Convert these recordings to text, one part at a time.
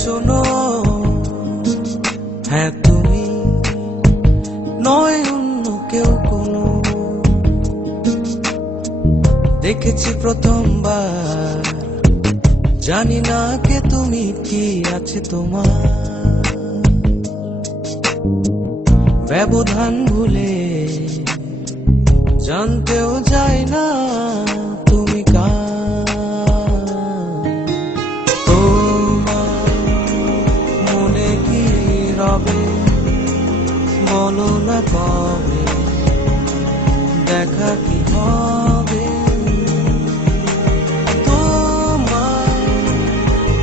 শোনো, হ্যাঁ তুমি নয় অন্য কেউ কোনো। দেখেছি প্রথমবার, জানি না কে তুমি, কি আছে তোমার। ব্যবধান ভুলে জানতেও যায় না তুমি কার। তোমার মনে কি রবে, বলো না কবে দেখা কি হবে। তোমার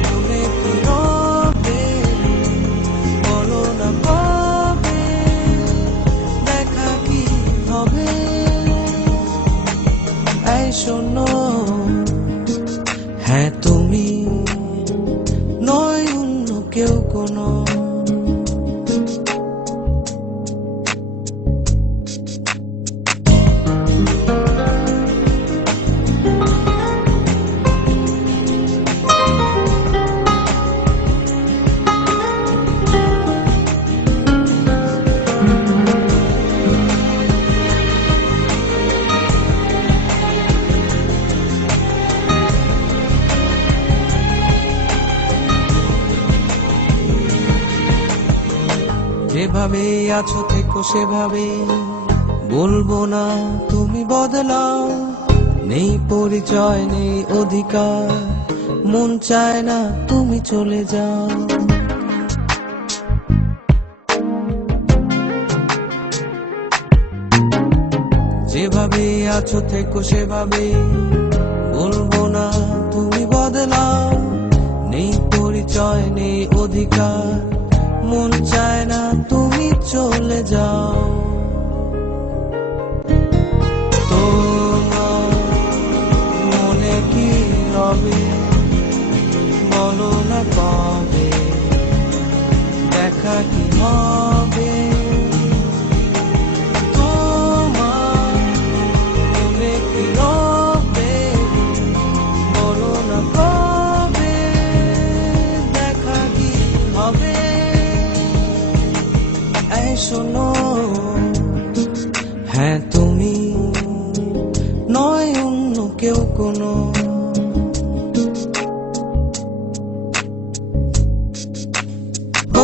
মনে কি রবে, বলো না কবে দেখা কি হবে। এই শোনো, হ্যাঁ তুমি নয় অন্য কেউ কোনো। যেভাবে আছো থেকো সেভাবে, বলবো না তুমি বদলাও। নেই পরিচয় নেই অধিকার, মন চায় না তুমি চলে যাও। যেভাবে আছো থেকো সেভাবে, বলবো না তুমি বদলাও। নেই পরিচয় নেই অধিকার, মন চায় না তুমি চলে যাও। তোমার মনে কি রবে, বলো না কবে দেখা কি হবে। তোমার মনে কি রবে, বলো না কবে দেখা কি হবে। এই শোনো, হ্যাঁ তুমি নয় অন্য কেউ কোনো।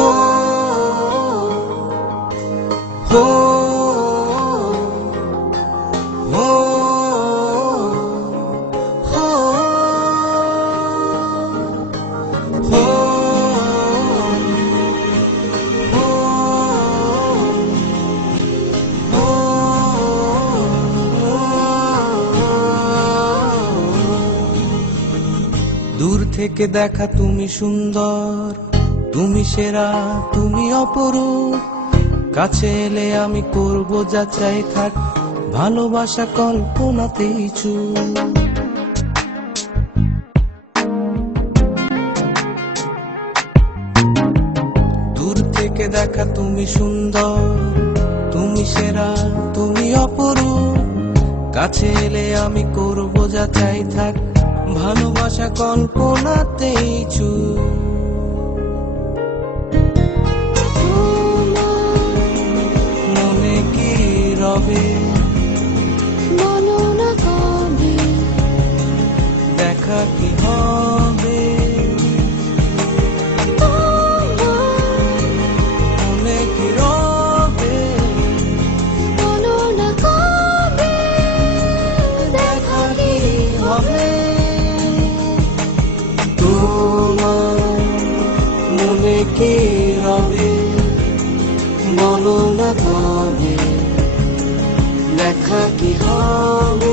ও ও ও ও দূর থেকে দেখা তুমি সুন্দর, তুমি সেরা, তুমি অপরূপ। কাছে এলে আমি করব যাচাই, থাক ভালোবাসা কল্পনাতেই চুপ। দূর থেকে দেখা তুমি সুন্দর, তুমি সেরা, তুমি অপরূপ। কাছে এলে আমি করব যাচাই, থাক ভালোবাসা কল্পনাতেই চুপ। মনে কি রবে, বলো না কবে দেখা কি হবে। মনে কি রবে, বলো না কবে দেখা কি হবে। তোমার মনে কি রবে, বলো না কবে দেখা কি হবে।